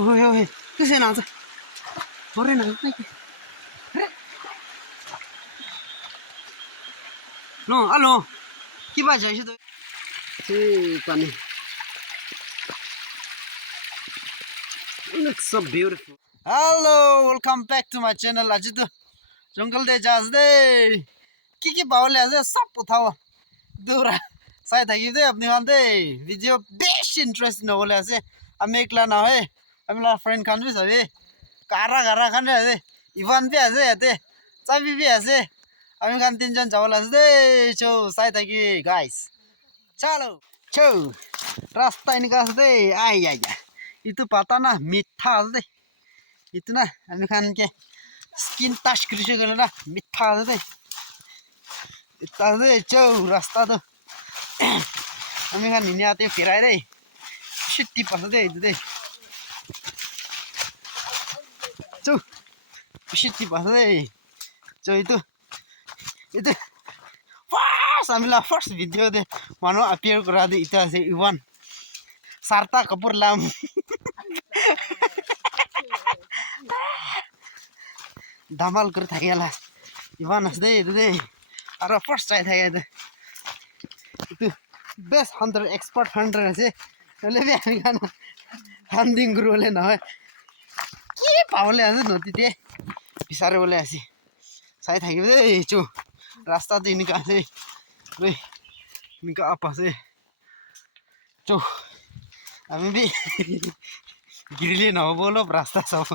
Ôi ôi, cái xe nào rồi? Có đây nào này? No, alo. Ki ba jai to? Hey, pani. Looks so beautiful. Hello, welcome back to my channel. Aji to jungle de jas de. Ki baole ase sab uthao. Dura. Sai thagi de apni han de. Video best interest no bole ase. Ame ekla na hoy. Amla friend khan bi sabe. Kara khan ase. Ivan bi ase ate. Chabi bi ase. Ami khan tinjon jawal ase de. Cho sai thagi guys. Chalo. Cho. Rasta ini kas de. Ay ay ay. Itu pata na mitha ase. Itu na ami khan ke skin touch krise gala na mitha ase. Itu ase cho rasta to. Ami khan ini ate firai de. Shitti pas de itu de. Cho. Shitti pas de. Cho itu. First video de mano appear kora de itu ase Ivan. Sarta Kapur lam. Damal कर था क्या Ivan as de itu de. Ara first try था itu. Itu best hunter expert hunter ase. Lebe ami kan hunting guru le na. Ki paule ase noti te. Pisare bole ase. Sai thaki de chu. Rasta de inika ase. Re. Inika apa ase. Chu. Ami bi गिरले न बोलो रास्ता सब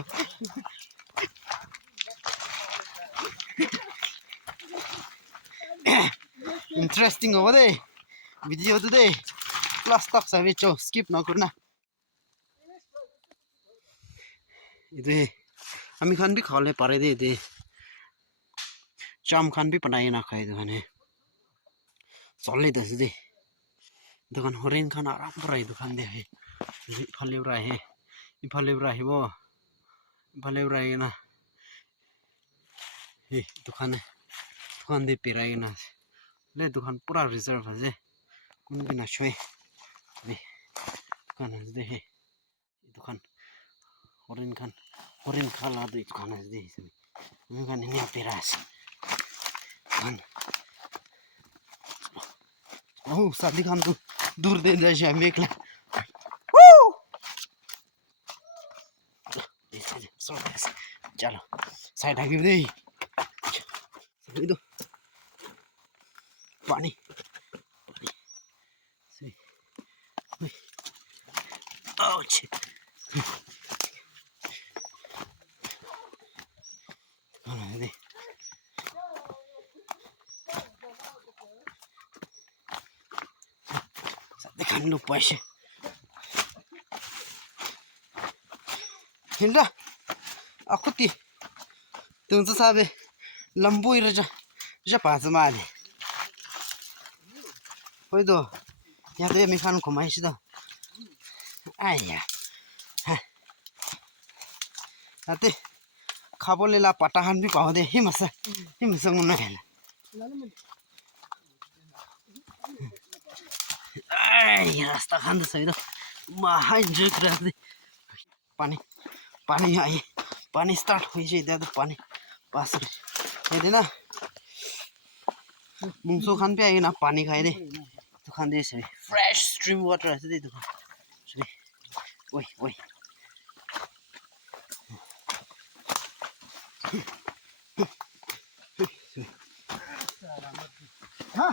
interesting हो दे video तो दे plus तक सबै चो स्किप नगर्ना इदे हामी खान भी खाले पारे दे दे चाम खान भी बनाए ना खाए दुकाने चले दस दे दुकान हरेन खान आराम पर दुकान दे है इफाले उरा है इफाले उरा है वो इफाले उरा है ना ये दुकान दे पेराए ना ले दुकान पूरा रिजर्व है कुन भी ना छोए ले दुकान दे है दुकान हरेन खाला दे दुकान दे दुकान ini पेरास दुकान oh शादी खान तो दूर दे जाए मेकला चलो साइड आगे दे पानी ouch दे देखान लो पैसे हिंदा akuti tungzu sabe lambu iraja ja paza mali hoido ya de mi khan khumai sido aya ha ate khabole la patahan bi paho de himasa ngona hela ay rasta khan de saido ma enjoy kra de पानी आए पानी start हो जाए इधर तो पानी पास ये दे ना मुंसो खान पे आए ना पानी खाए दे तो खान दे सभी फ्रेश स्ट्रीम वाटर ऐसे दे तो सभी ओए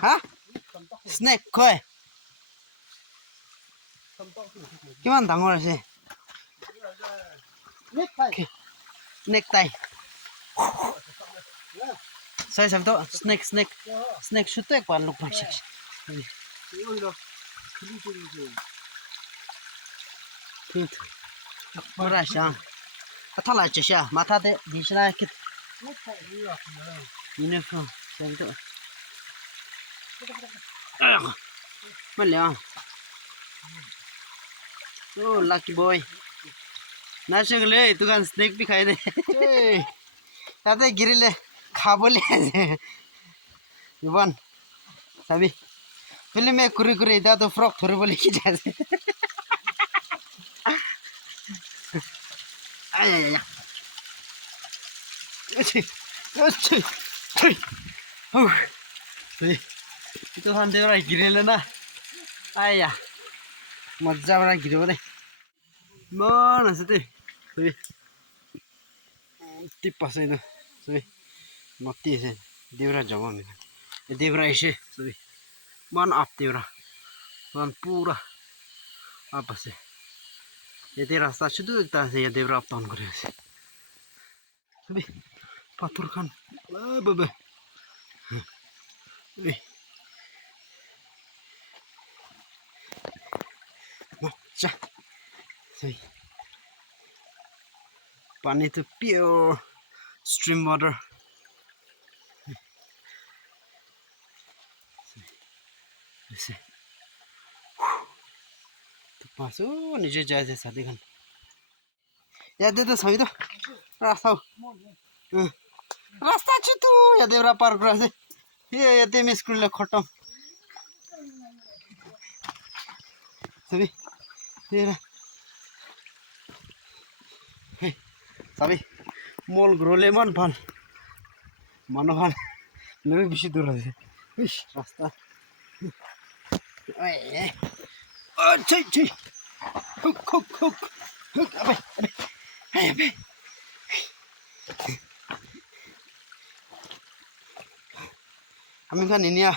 हाँ स्नैक कोई क्या मान दांगो ऐसे necktie saya sabto snake shoot ek pan luk pan shik pura shang athala chesha matha de disna kit uniform sabto malya oh lucky boy ना चले दुकान स्नैक भी खाए दे ताते गिरिले खाबोले युवन सभी फिल्म में कुरी दा तो फ्रॉक थोड़ी बोले की जाए ay. Ơi. Thôi. Itu kan dia orang gila na. Ayah. Manja orang gila deh. Mana sih tuh? Thôi. Tipas itu. Thôi. Mati sih. Dia orang Jawa nih. Dia orang Asia. Thôi. Man up dia orang. Man pura. Apa sih? Jadi rasa itu kita sih dia orang up tahun kali sih. Thôi. Patur kan. Bebe. Macam. Thôi. Pani itu pure stream water. Ini. Masuk ni je jalan sehari kan. Ya dia tu sahih tu. Rasa. Rasta tu ya dia berapa parkur sih. Ya dia miskul le khotam. Sabi. Dia. Hei. Sabi. Mall groleman pan. Manohan. Lebih bisi dur lagi. Ish rasta. Oh cuy. Hook. Abe. Kami kan ini ya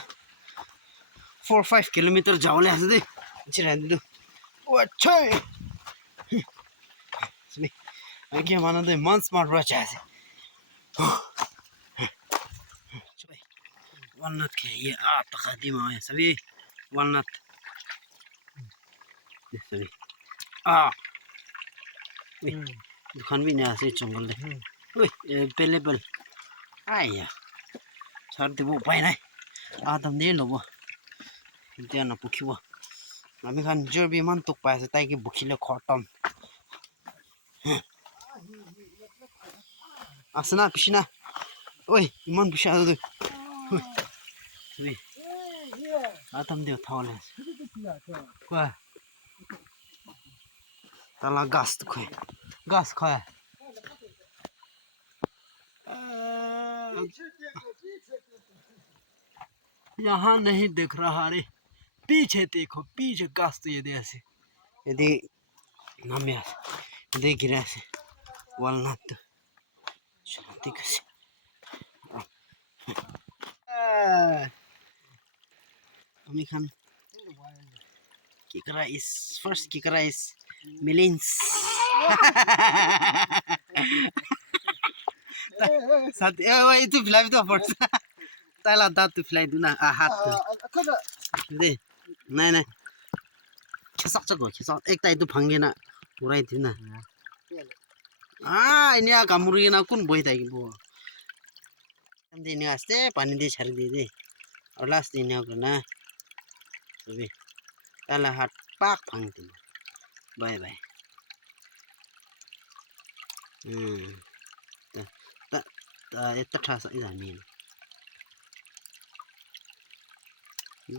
4-5 kilometer jauh lah sih. Ciran itu. Wah cuy. Sini. Lagi mana tu man smart baca sih. Coba. Walnut ke ya apa kadima ya sabi. Walnut. Sabi. दुकान भी नहीं आसे जंगल ले ओए available आया sir दे वो पाए नहीं आदम दे लो वो इंते ना पुखी वो हमें खान जो भी मन तुक पाए से ताई की बुखी ले खटम असना पिछना ओए इमान पिछा दो ओए आदम दे उठाओ ले क्या ताला घास खाए यहाँ नहीं देख रहा रे पीछे देखो पीछे घास तो ये दे ऐसे यदि नाम यार यदि गिरा ऐसे वालनट शांति कैसे हमें खान किकरा इस फर्स्ट किकरा इस मिलिंस साथ itu filai itu first tala dat tu filai tu na hat deh नहीं खिsak एक ता itu phangge na purai tu na ini kamuri na kun boy tai bo ini aste pani de chari de और last ini aku na tapi tala hat pak phang tu bye itu terasa ini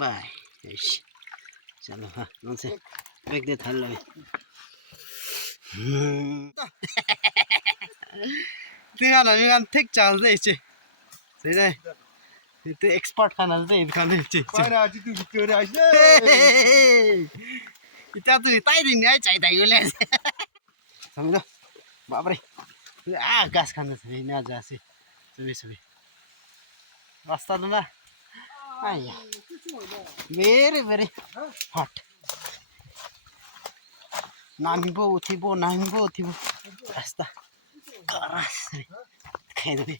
bye चलो हाँ नंसे bag दे थल लगे ठीक है ना मैं ठीक चल दे इसे सही है itu expert kan ada itu kan itu Mana aja tu kita aja. itu tuh tadi ni aja cai tadi ulas sambil bapak gas kan ini aja sih sebi rasta tu na ayah very hot nambo utibo rasta keras kayak tadi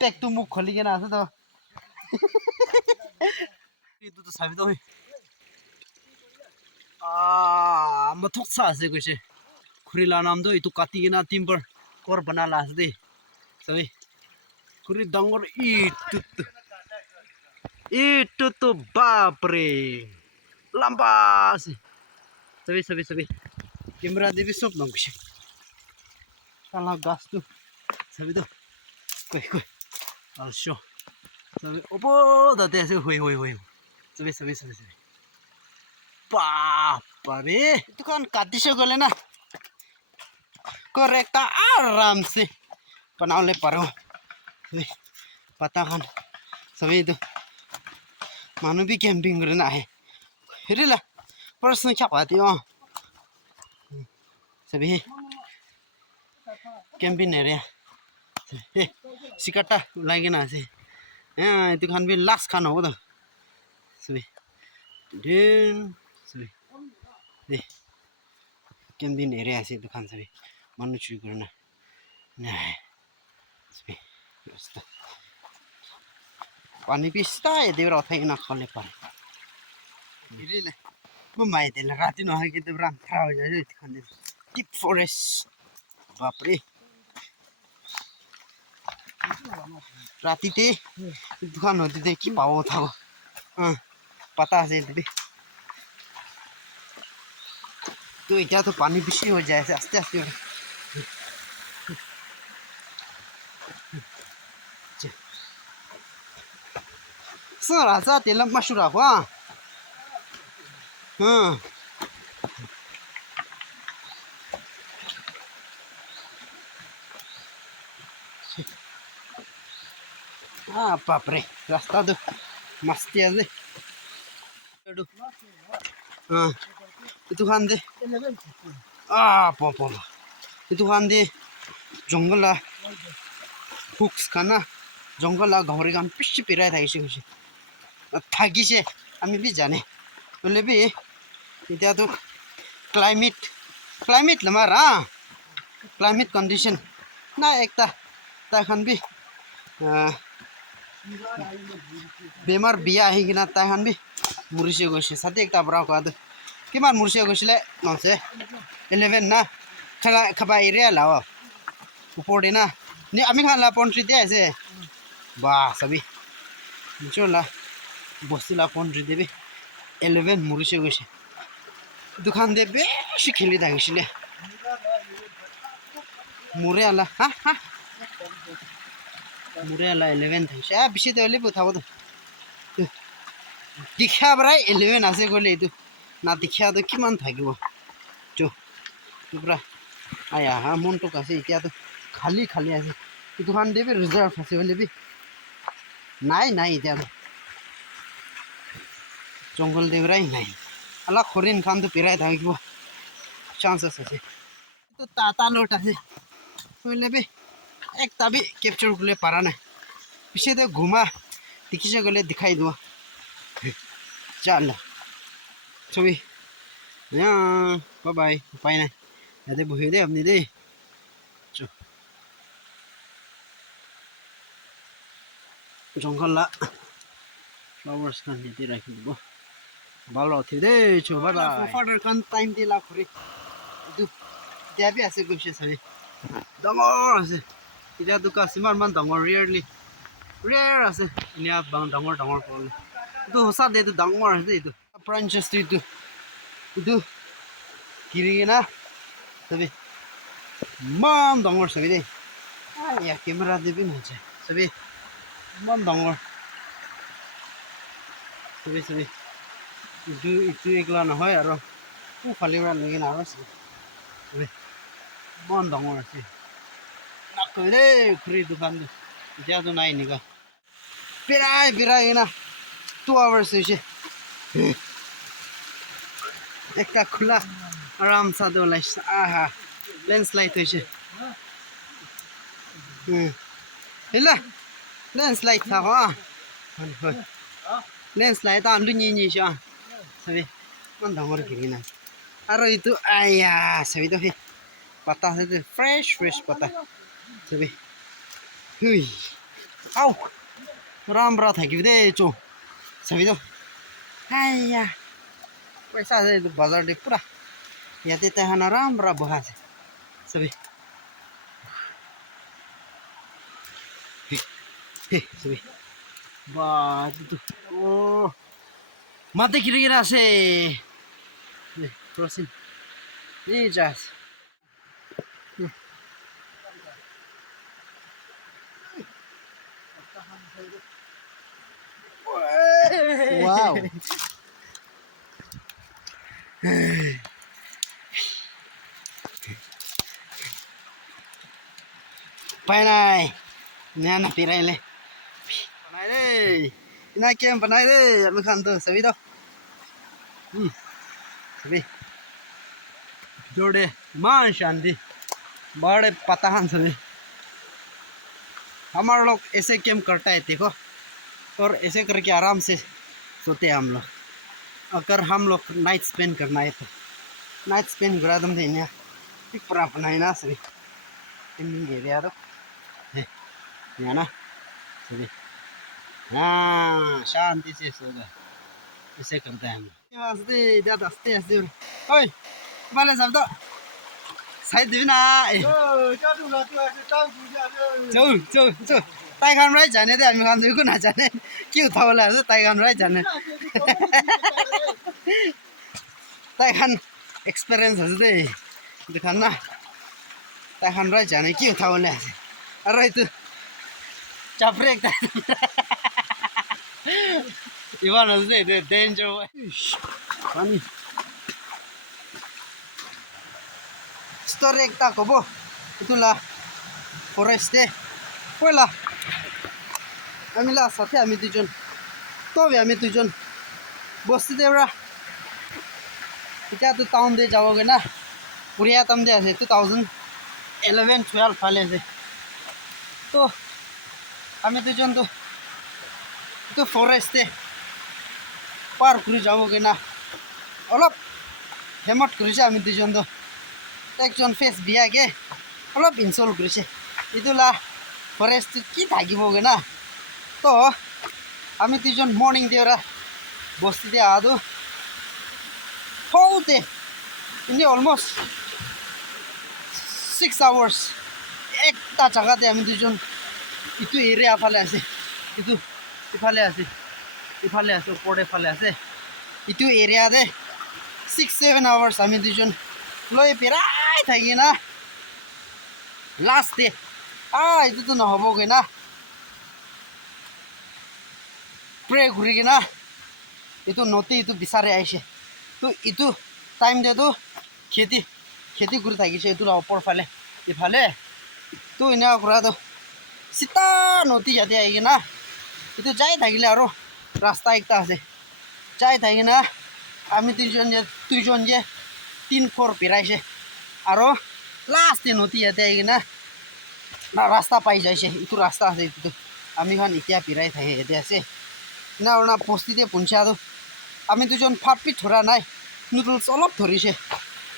pack तो मुख खोली के ना आसे तो itu tuh sabi tuh mathok sa ase kuche khurila nam do itu kati ke na timber kor bana la ase sabi khuri dangor itu tuh bapre lamba ase sabi camera de bi sob nang kuche kala gas tu sabi tuh koi I'll show sabi opo da te ase hoi sabi বাপরে তখন কাটিছে গলে না করেক্টা আরামসে बनावले पारो पता खान सभी तो मानो भी कैंपिंग करना है हिरिला प्रश्न क्या पाती हो सभी कैंपिंग एरिया सिकटा लागे ना से itu kan भी लास्ट खाना हो तो सभी दिन सभी दे कैंपिंग एरिया से दुकान सभी मानो चुई करना नहीं सभी दोस्तों पानी पिस्ता है देवरा था इना खाने पर इरीले वो माय दे लगा ती न है कि देवरा खराब हो जाए खाने डीप फॉरेस्ट बाप रे राती ते दुकान होती थी कि पाओ था हाँ पता है दीदी तो इतना तो पानी पिछले हो जाए आस्ते आस्ते सर आजा तेलम मशूरा हुआ हाँ हाँ बाप रे रास्ता तो मस्ती है ले हाँ itu kan deh apa itu kan deh jungle lah hooks karena jungle lah gauri kan pishi pirai thai sih thagi sih kami भी जाने बोले भी इधर तो climate लमारा climate condition ना एक ता खान भी बेमार बिया है कि ना ता खान भी मुर्शे गोशे साथ एक ता बड़ा को आदे किमान मुर्शे गोशले नौसे 11 ना खला खबा एरिया लाओ ऊपर देना ने अमी खान ला पॉन्ट्री दे ऐसे वाह सभी चला बस्ती ला पॉन्ट्री दे भी 11 मुर्शे गोशे दुकान दे बेशी खेली दागिसले मुरे आला हाँ हाँ मुरे आला 11 था शायद बिशी तो ले बुताओ तो दिखा बराई 11 आसे को ले तो ना दिखा तो कि मन था कि वो जो पूरा आया हाँ मन तो कैसे क्या तो खाली खाली ऐसे दुकान दे भी रिजर्व फंसे वाले भी नहीं क्या तो जंगल दे बराई नहीं अल्लाह खोरिन खान तो पिराय था कि वो चांसेस है तो ताता लोटा से बोले भी एक तभी कैप्चर कर ले पारा नहीं पीछे तो घुमा दिखी से गले दिखाई दो चल छवि यहाँ बाय बाय पाई नहीं याद बुहे दे अपनी दे चो जंगल ला फ्लावर्स खान दे रखी दो बालो थी दे चो बाय बाय फादर खान टाइम दे ला खरे दु dia biasa gue sih sih dongor sih tidak tuh kasih man dongor rare sih ini abang dongor pol itu hosat itu dongor sih itu branches itu kiri na tapi man dongor sih deh ya kamera deh bin aja tapi man dongor tapi itu iklan apa ya ro kaliran lagi naras sih Bon dongor sih. Nak kau deh free dukan tu. Dia tu naik ni ka. Pirai na 2 hours sih. Ekta khula aram sa do lai aha landslide tu sih. Hela landslide tha ha. Landslide ta lu ni sih ah. Sabi bon dongor kiri na. Aro itu ayah sabi tu पता है तो fresh पता सभी हुई आओ राम रात है कि दे चो सभी तो हाया पैसा दे तो बाजार दे पूरा या देते हैं ना राम रा बहा से सभी सभी वाह तो ओ माते गिरा से क्रॉसिंग ये जास Wow. Pai này nè nó tì lên này đây này kem bên này đây mình khăn từ sao biết đâu sao biết जोड़े मान शांति बड़े पता हैं सभी हमारे लोग ऐसे गेम करता है देखो और ऐसे करके आराम से सोते हैं हम लोग अगर हम लोग नाइट स्पेंड करना है तो नाइट स्पेंड करा दम देने एक पूरा अपना है ना सभी इन एरिया तो है ना सभी हाँ शांति से सो गए ऐसे करते हैं हम हंसते ज़्यादा हंसते हंसते ओए वाले सब तो sai đi na chú chú tay khăn đấy chả nên để mình khăn thứ cũng là chả nên kêu thầu là tay khăn đấy chả nên tay khăn experience là gì được khăn na tay khăn đấy chả nên kêu thầu là rồi tu chắp break tay Ivan là gì để danger vậy story ekta kobo itula forest e poila amila sathe ami dujon tobe ami dujon bosti debra ita to town de jawoge na puriya tam de ase 2011 12 phale ase to ami dujon to forest e par kuri jawoge na olop hemot kuri ami dujon to একজন face বিয়াকে অলপ insole কৰিছে ইদুলা forest কি থাকিবগে না তো আমি দুজন morning দেওরা বস্তি দিয়ে আদু হৌতে ইনি অলমোস্ট 6 আওয়ার্স একটা জায়গাতে আমি দুজন ইটু এরিয়া ফালে আছে ইটু ইফালে আছে পরে ফালে আছে ইটু এরিয়াতে 6-7 আওয়ার্স আমি দুজন লই পেরাই থাকি না লাস্ট ডে এইটো তো নহ'বগৈ না প্ৰে ঘূৰি কিনা এইটো নদী এইটো বিচাৰি আহিছে তো এইটো টাইম দিয়েতো খেতি কৰি থাকিছে এইটো ওপৰ ফালে ইফালে তো এনেকুৱা কৰাটো চিতা নদী ইয়াতে আহি কিনা এইটো যাই থাকিলে আৰু ৰাস্তা একটা আছে যাই থাকি না আমি দুইজন যে 3-4 পেরাইছে আৰু লাষ্ট নদী ইয়াতে আহি কিনা ৰাস্তা পাই যাইছে এইটো ৰাস্তা আছে এইটো আমি খান এতিয়া পেৰাই থাকে ইয়াতে আছে না না বস্তিতে পঞ্চায়ত আমি দুজন ফাপি ধৰা নাই নুডলছ অলপ ধৰিছে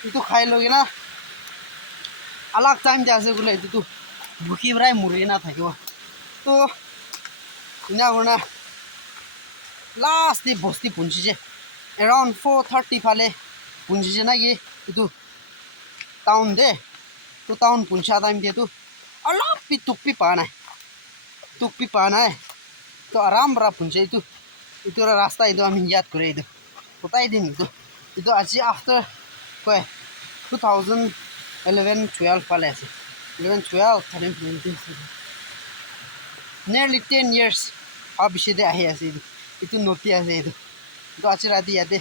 এইটো খাই লৈ কিনা আলাগ টাইম দিয়া আছে বোলে এইটো ভুকি পেলাই মৰি না থাকিব তো না লাষ্ট বস্তি পঞ্চিছে এৰাউণ্ড 4:30 ফালে পুঞ্জিছে নাকি এইটো টাউন দে তো টাউন পুঞ্চা টাইম দিয়েতো অলপ টুকপি পোৱা নাই তো আৰাম পৰা পুঞ্চে এইটো ৰাস্তা এইটো আমি ইয়াত কৰি এইটো গোটাই দিম এইটো আজি আফটাৰ কয় 2011-12 ফালে আছে 11-12 nearly 10 years পিছতে আহি আছে এইটো নদী আছে এইটো আজি ৰাতি ইয়াতে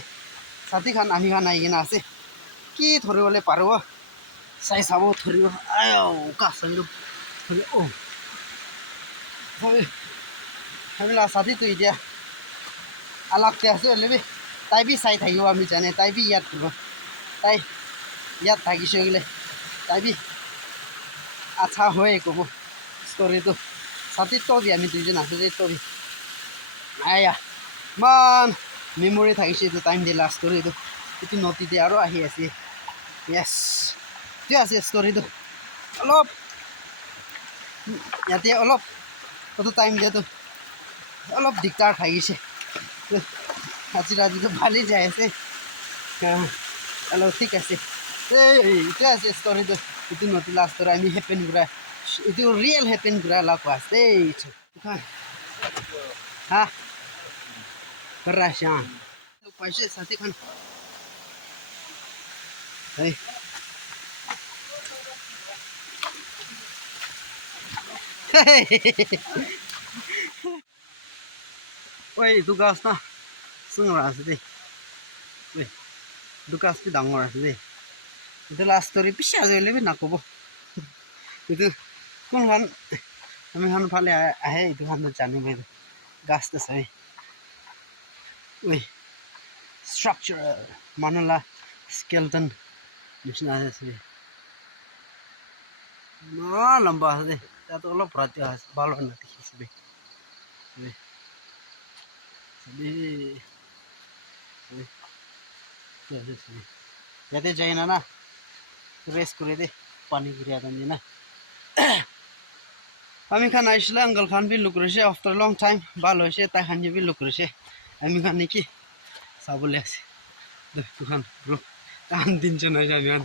সাথী খান আমি খান আহি কিনা আছে কি ধৰিবলৈ পাৰোঁ চাই চাব ধৰিব কাছাৰীটো সেইবিলাক সাথীটো এতিয়া আলাগকে আছে হ'লে তাই বি চাই থাকিব আমি জানে তাই বি ইয়াত কৰিব তাই ইয়াত থাকিছে গ'লে তাই বি আচ্ছা হয়ে ক'ব ষ্টৰিটো সাথীত তবি আমি দুইজন আছোঁ যে তবি ইমান মেমৰি থাকিছে এইটো টাইম দিয়ে লাষ্ট ষ্টৰিটো এইটো নদীতে আৰু আহি আছে য়েছ এইটোৱে আছে ষ্টৰিটো অলপ ইয়াতে অলপ কত টাইম দিয়াতো অলপ দিগদাৰ থাকিছে আজি ৰাতিটো ভালেই যাই আছে অলপ ঠিক আছে এইটোৱে আছে ষ্টৰিটো এইটো নদী লাষ্টৰ আমি হেপেন কৰা এইটো ৰিয়েল হেপেন কৰা লগা আছে এইটো হা Rashan. Paise sati khan. Hey. Oi, tu gas na. Sung ra ase. Wei. Dukas pi dangor asle. Itu last story pisah aja lebih nak kobo. Itu kan kami kan phale ahe itu kan jani be gas ta sai. Ui structure manala skeleton nisna asle. Ma lamba asle. Ta to lo prati as balon na tikisbe. Ui. যাতে যাই না না rest করে দে পানি গিরিয়া দেন না আমি খান আইসলে আঙ্গল খান B look রয়েছে after long time ভালো হয়েছে তাই খান বি লুক রয়েছে আমি খান নাকি সাবলে আছে দুখান গ্রুপ তাহান 3 জন হয়েছে আমি খান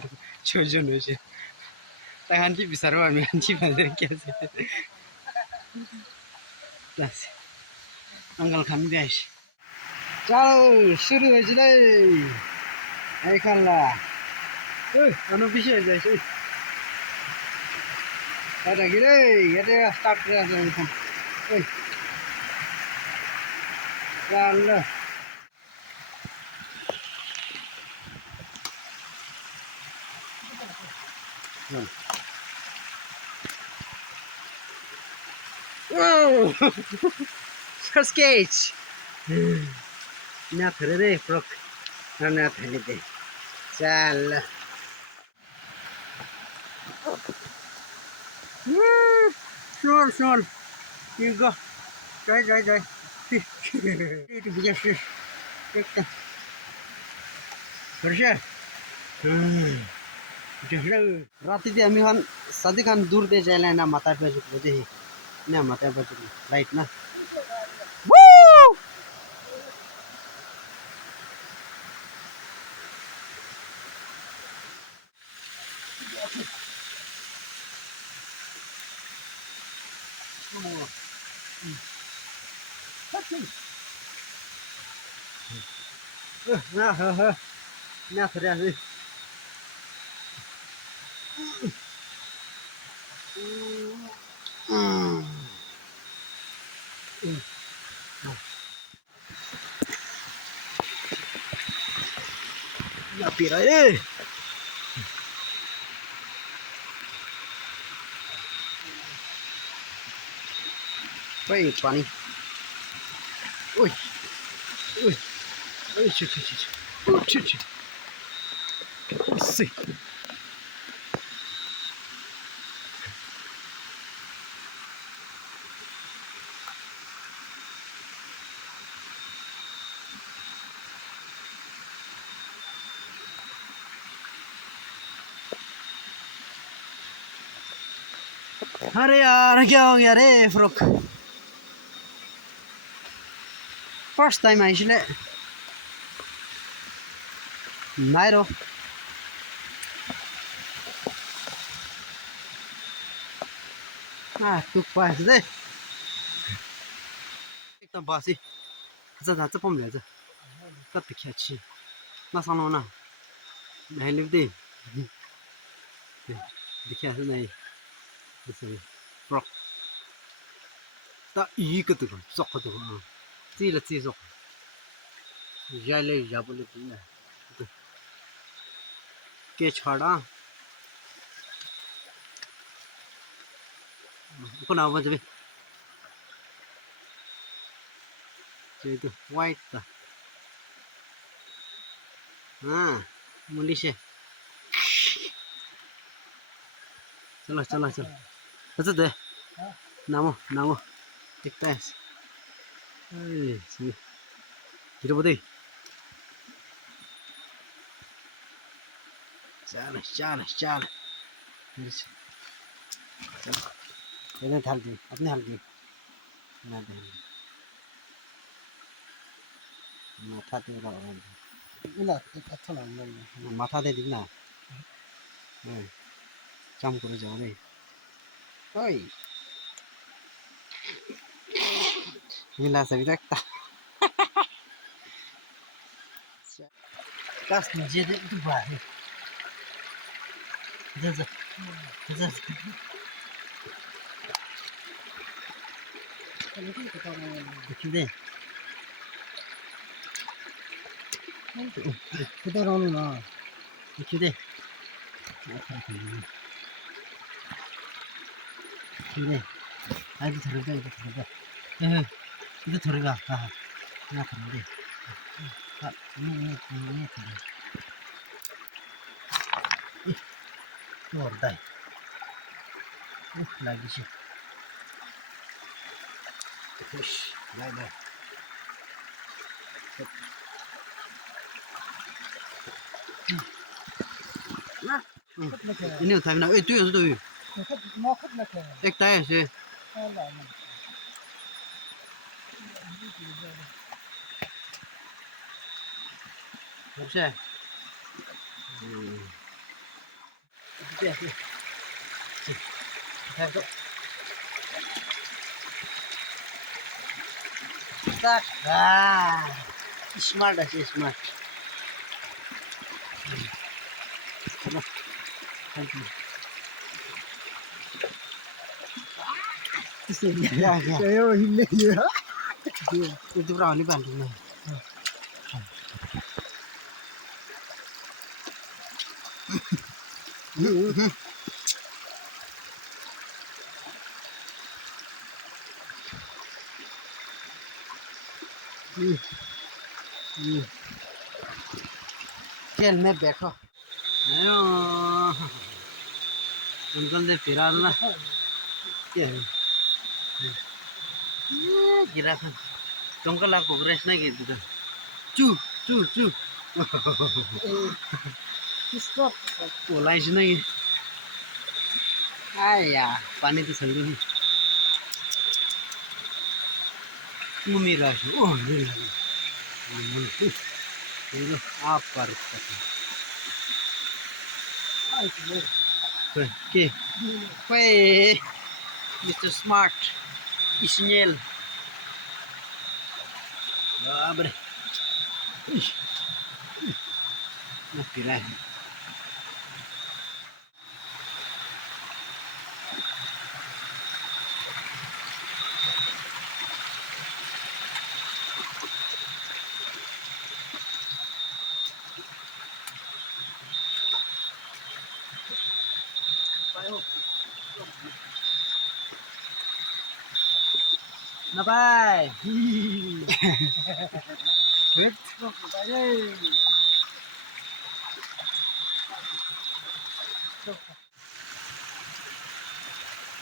6 জন হয়েছে তাই খান কি বিচারো আমি খান কি বাজার কি আছে আঙ্গল খান বি আইস চল শুরু হয়েছিল এই খানলা ওই অন্য পিছিয়ে যাইছে ada gile ada start kira kan oi yalla wow first cage na thare de prok na thale de chal Sure. You go. Jai. Itu bisa sih. Kita. Bersih. Jauh. Rati dia kami kan, sadi kan dur deh jalan na mata pe juk deh. Na mata pe juk. Right na. Woo! Nah, terus. Ya pira eh. Woi, pani. Ui. Chu. See. अरे यार क्या हो गया रे frock first time आइसले नाइरो तू पास दे एकदम बासी这 蹦来着这不客气那上楼呢还留的你看是那这是 frog 到一个都做不到啊自己做压力压不了的呢के छाड़ा को नाम बजबे itu white ta मुली से चलो अच्छा दे नामो दिखता है Kira boleh चल इन्हें ढाल दी अपने हाल दी ना दे माथा दे रहा इला अच्छा लग रहा माथा दे दी ना काम करे जाओ रे ओए मिला सभी रखता Kas jadi itu baik. Jajah. Kalau kita tahu deh. 그대로는 나 기대 기대 아이도 들어가 이거 들어가 이거 들어가 나 들어가 이거 들어가 뭐다 나기시 푸시 나이다 ini udah bilang itu ya sudah ek tay sih bisa tak smart aja smart Kayo hindi ya. Itu berapa nih bantunya? चल मैं बैठो आयो अंकल दे फिरा ना गिरा खान तुमको ला कोग्रेस नहीं की तुझे चू चू चू किसको बोला इस नहीं आया पानी तो सही नहीं मम्मी राशि ओह ini apa oke weh Mr. Smart Isniel abre nah pilih Nah, bye. Wait.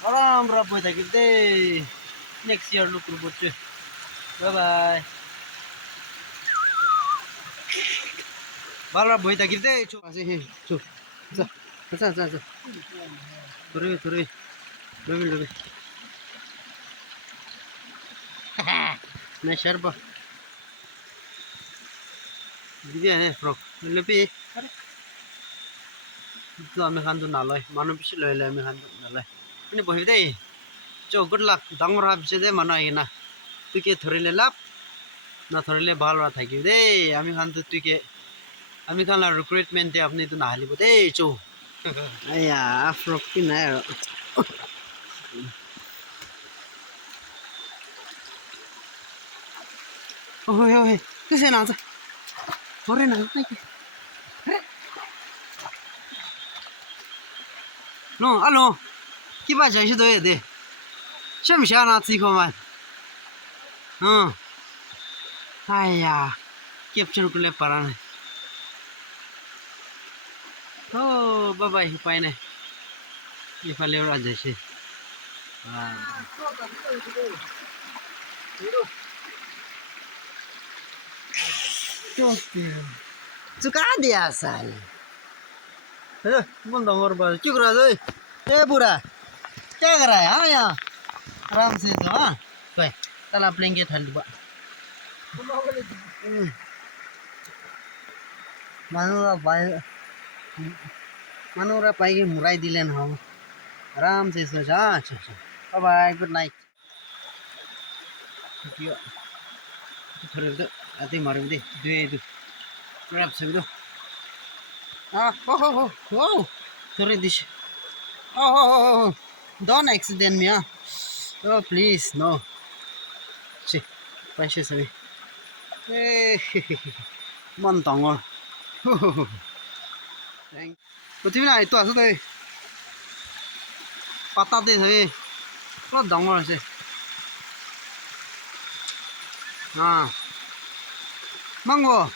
Alam berapa dah kita? Next year lu kerubut cuy. Bye bye. Berapa dah kita? Cuy, masih cuy. Sa. Turun. Lebih. Nah, siapa? Dia ni, bro. Lebih. Itu kami kan tu nalai. Mana bisa lelai kami kan tu nalai. Ini boleh deh. Coba good luck. Dangur hab bisa deh mana ini na. Tu ke thori le lap. Na thori le bal rat lagi deh. Kami kan tu ke. Kami kan la recruitment deh. Apni tu nahali bu deh. Coba. Ayah, frog ni na. Oi, tu sana tu. Boleh na. No, alo. Kipa jai tu ye deh. Siapa sih anak sih kawan? Ayah, capture kule parane. Oh, bye bye, fine. Ini file orang aja sih. Suka dia asal. बंद और बस चुप रहा दो ए बुरा क्या कर रहा है हाँ यहाँ आराम से तो हाँ कोई कल आप लेंगे ठंड बा मानूरा पाई के मुराई दिले ना हम आराम से सोच हाँ अच्छा बाय गुड नाइट थोड़े तो आते मारे दे दो रैप से दो oh, sorry this. Oh, don't accident me, ah. Oh, please, no. See, precious me. man tangol có tí này tỏa xuống đây patah deh thôi nó tangol sih mango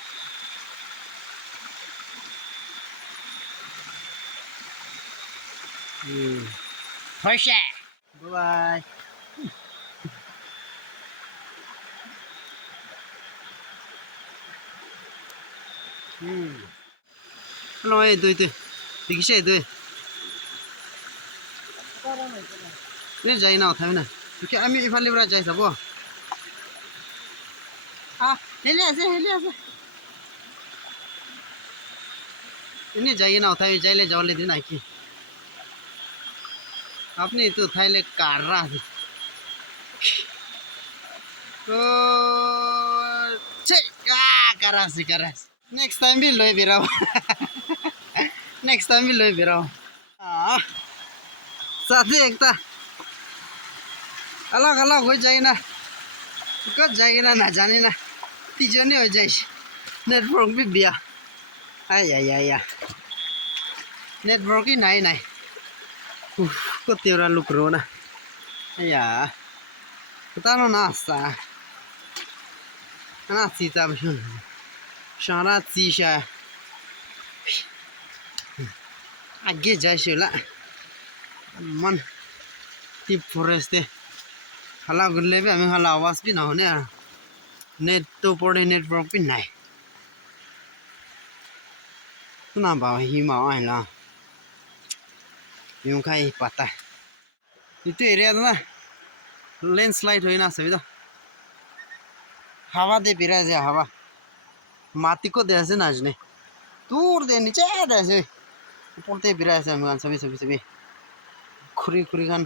fresh bye bye hello ấy tôi đi cái xe tôi nên chạy nào thấy này cái anh ấy phải lấy ra chạy sao bố hele আছে ini যাই না তাই যাইলে যাওয়ালে দিন নাকি আপনি তো থাইলে কাররা তো কারাস नेक्स्ट टाइम भी लय बिराव नेक्स्ट टाइम भी लय बिराव साथी एकता अलग अलग हो जाए ना कब जाएगा ना जाने ना तीजों ने हो जाए नेटवर्क भी बिया आया नेटवर्क ही नहीं को तेरा लुक रो ना आया पता ना सा ना सीता भी शाना सीशा आगे जाए ला मन टी फॉरेस्ट हला गुल्ले भी हमें हला आवाज भी ना होने नेट तो पड़े नेटवर्क भी नहीं ना बाबा ही माँ आइला यूं का ही पता itu एरिया ना लैंडस्लाइड होई ना सभी तो हवा दे पिरा जे हवा माटी को दे ऐसे नाचने दूर दे नीचे दे ऐसे ऊपर दे पिरा ऐसे हम सभी खुरी खान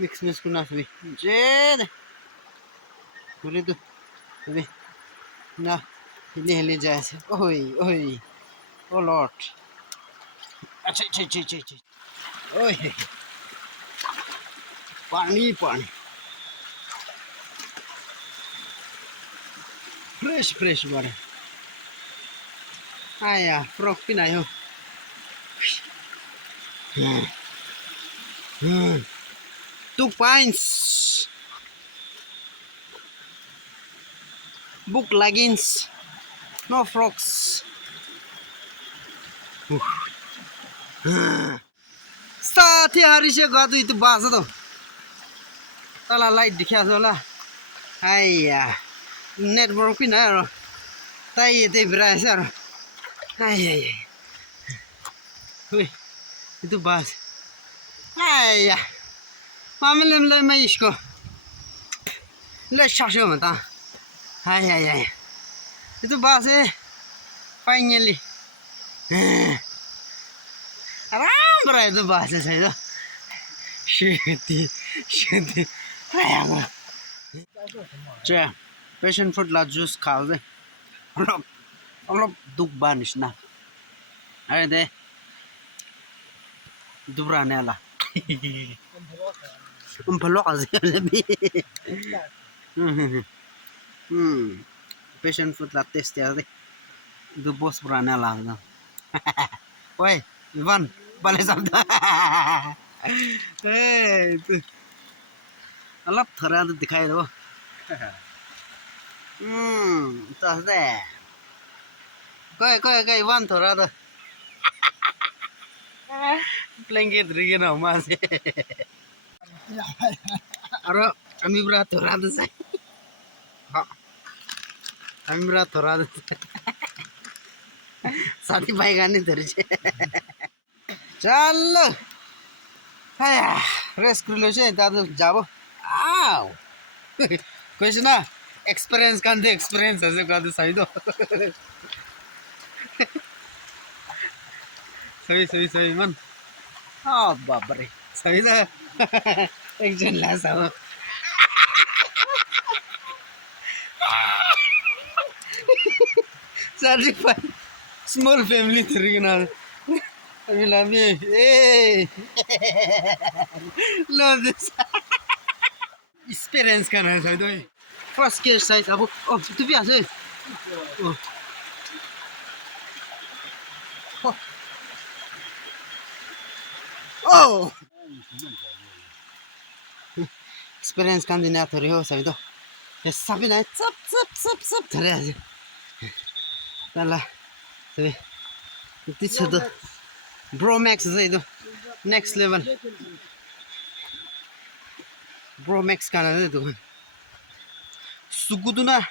मिक्स करना सभी जे दे खुरी तो सभी ना हिले जाए से ओए ओ लॉट अच्छा ओए पानी फ्रेश बारे आया फ्रॉक भी नहीं हो two pints book leggings no frocks साथी hari से गादु itu bahasa tuh tala light दिखा सोला आया नेटवर्क भी ना रो ताई ये berasa रो आया itu bahas आया मामले में इसको ले शाशो मता आया itu bahas finally Ramai itu bahasa saya. Shitty. Ayah. Cek, passion fruit la juice khao deh. Alop duk banish na. Ayo deh. Dubrane ala. Pelok aja lebih. Passion fruit la test ya deh. Du bos brane ala. Oi. Ivan, balik sabda. itu alap थोड़ा तो दिखाई दो तो है कोई Ivan थोड़ा तो blanket रिगे ना मां से अरे अमी बरा थोड़ा तो सही हाँ अमी बरा थोड़ा तो साथी भाई गाने धरचे चलो हाया रेस्ट कर लो से दादू जाबो आओ कुछ ना एक्सपीरियंस कांदे एक्सपीरियंस ऐसे कांदे सही दो सही मन हाँ बाप रे सही ना एक जन लासा हो सारी भाई स्मॉल फैमिली थी ना I love you. Hey. Love this. Experience kan saya tu. First case saya abu. Oh, tu biasa. Oh. Oh! Experience kan din nato rin ho, sabi to. Sabi na, tsap, tari aja. Tala, sabi, ito sa to. Bro Max sa ito. Next level. Bro Max ka na ito. Sugudo na.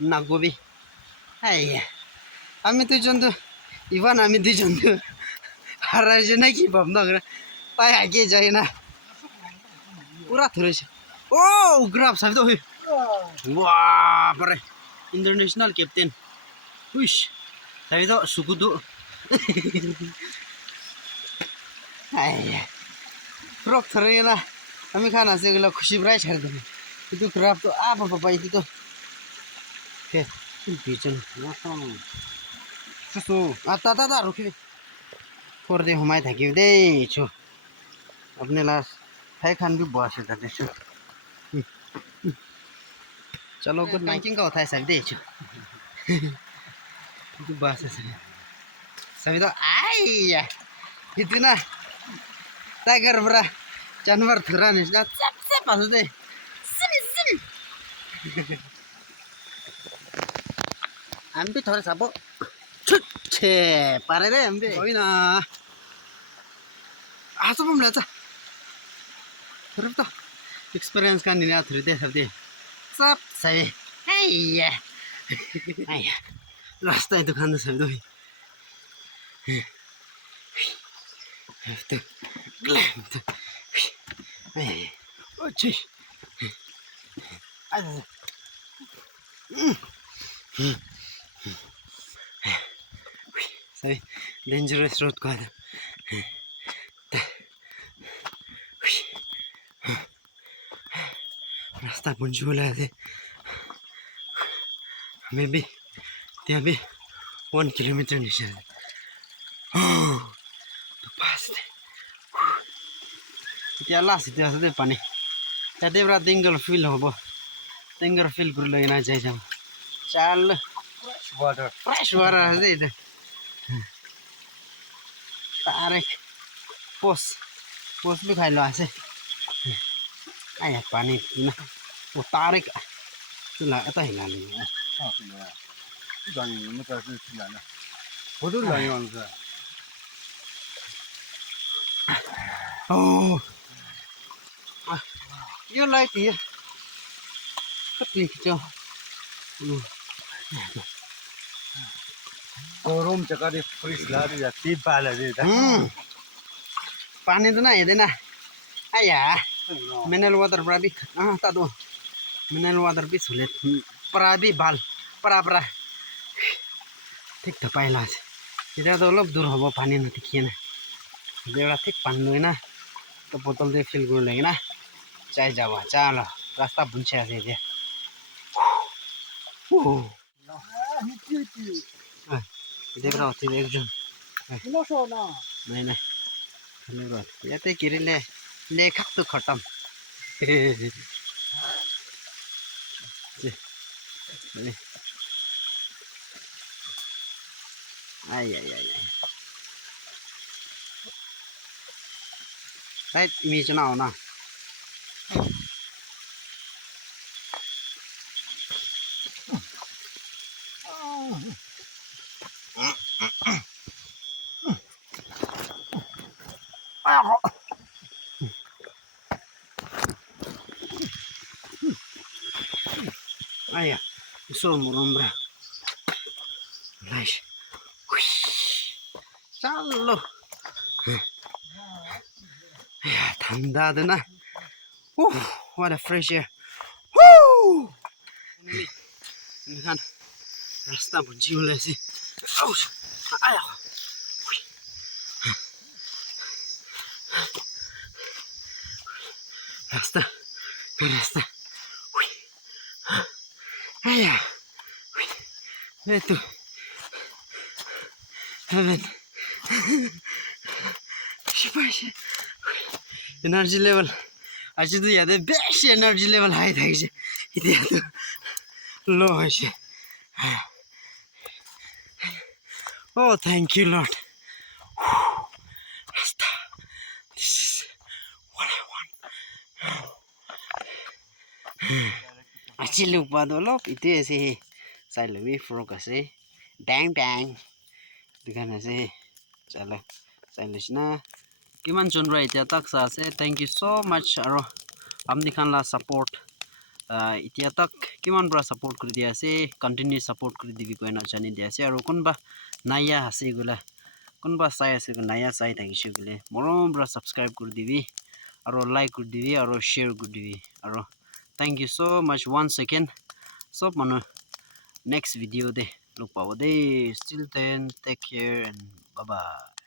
Nagobi. Ay, আমি দুইজন তো Ivan আমি দুইজন তো হারাইছে না কি ভাবনা করে তাই আগে যাই না পুরা ধরেছে ও গ্রাফ সাবি তো বাপরে ইন্টারন্যাশনাল ক্যাপ্টেন উইশ সাবি তো সুকুদু আই রক ধরে না আমি খানা সেগুলো খুশি প্রায় ছাড় দেবো কিন্তু গ্রাফ তো বাবা এটা তো দুইজন সুসু তা রুখি করে হুমাই থাকিব দেই ছো আপনি লাস্ট ফাই খান भी बस है दादे छु चलो गुड नाइटिंग का उठाए सब दे छु तू बस है सभी तो आइया इतना टाइगर बरा जानवर थरा निस्ला सबसे पास दे सिम हम भी थोड़े सबो छे पारे दे हम भी कोई ना आसो बम लेता terus tuh experience kan ini atur deh tapi sap saya iya iya last itu kan saya tuh tuh glam tuh oh cuy ada saya dangerous road kau ada रास्ता पुंजू वाला है हमें भी ત્યાં भी 1 किलोमीटर निशान तो पास थे ત્યાં લાસ્ટ ત્યાં સુધી પાણી ત્યાં તેવરા તિંગલ ફીલ હબો તિંગર ફીલ કરી લઈને જાય છે ચાલ ફ્રેશ વાટર હશે એટલે તારે પોસ બી ખાઈ લો હશે ai panik na tarik tu lah atau hilang ni dan mereka tu hilang bodoh lah yang tu oh you like it tapi kecil korum cakap dia freeze lah dia tiba lah dia पानी तो ना है देना आया mineral water पर भी ता दो मिनरल वाटर भी सुले पर भी बाल पर ठीक तो पाइला इधर तो लोग दूर होबो पानी न देखिए ना देवड़ा ठीक पानी लो ना तो बोतल दे फिल कर लेंगे ना चाय जावा चलो रास्ता बुंचे ऐसे दे देवड़ा होती है एक जन नहीं नहीं ये तो किरिले लेखक तो खत्म ai đấy mi chỗ nào nào ai à số một ông ra này chalo ya thanda de na what a fresh air ini kan rasta bunyi oleh sih ayah rasta ayah itu heaven energy level आज तो याद है best energy level high था इसे इधर तो लो है इसे oh thank you Lord chiluk pa dolo itu ase sai lewi frog ase dang dang dikan ase chalo sai lishna kiman chunra itia tak sa ase thank you so much aro amni khan la support itia tak kiman bra support kuri dia ase continue support kuri dibi koina chani dia ase aro kunba naya ase gula kunba sai ase naya sai thakishi gule morom bra subscribe kuri dibi aro like kuri dibi aro share kuri dibi aro thank you so much once again sob manu next video de look pawo de still then take care and bye bye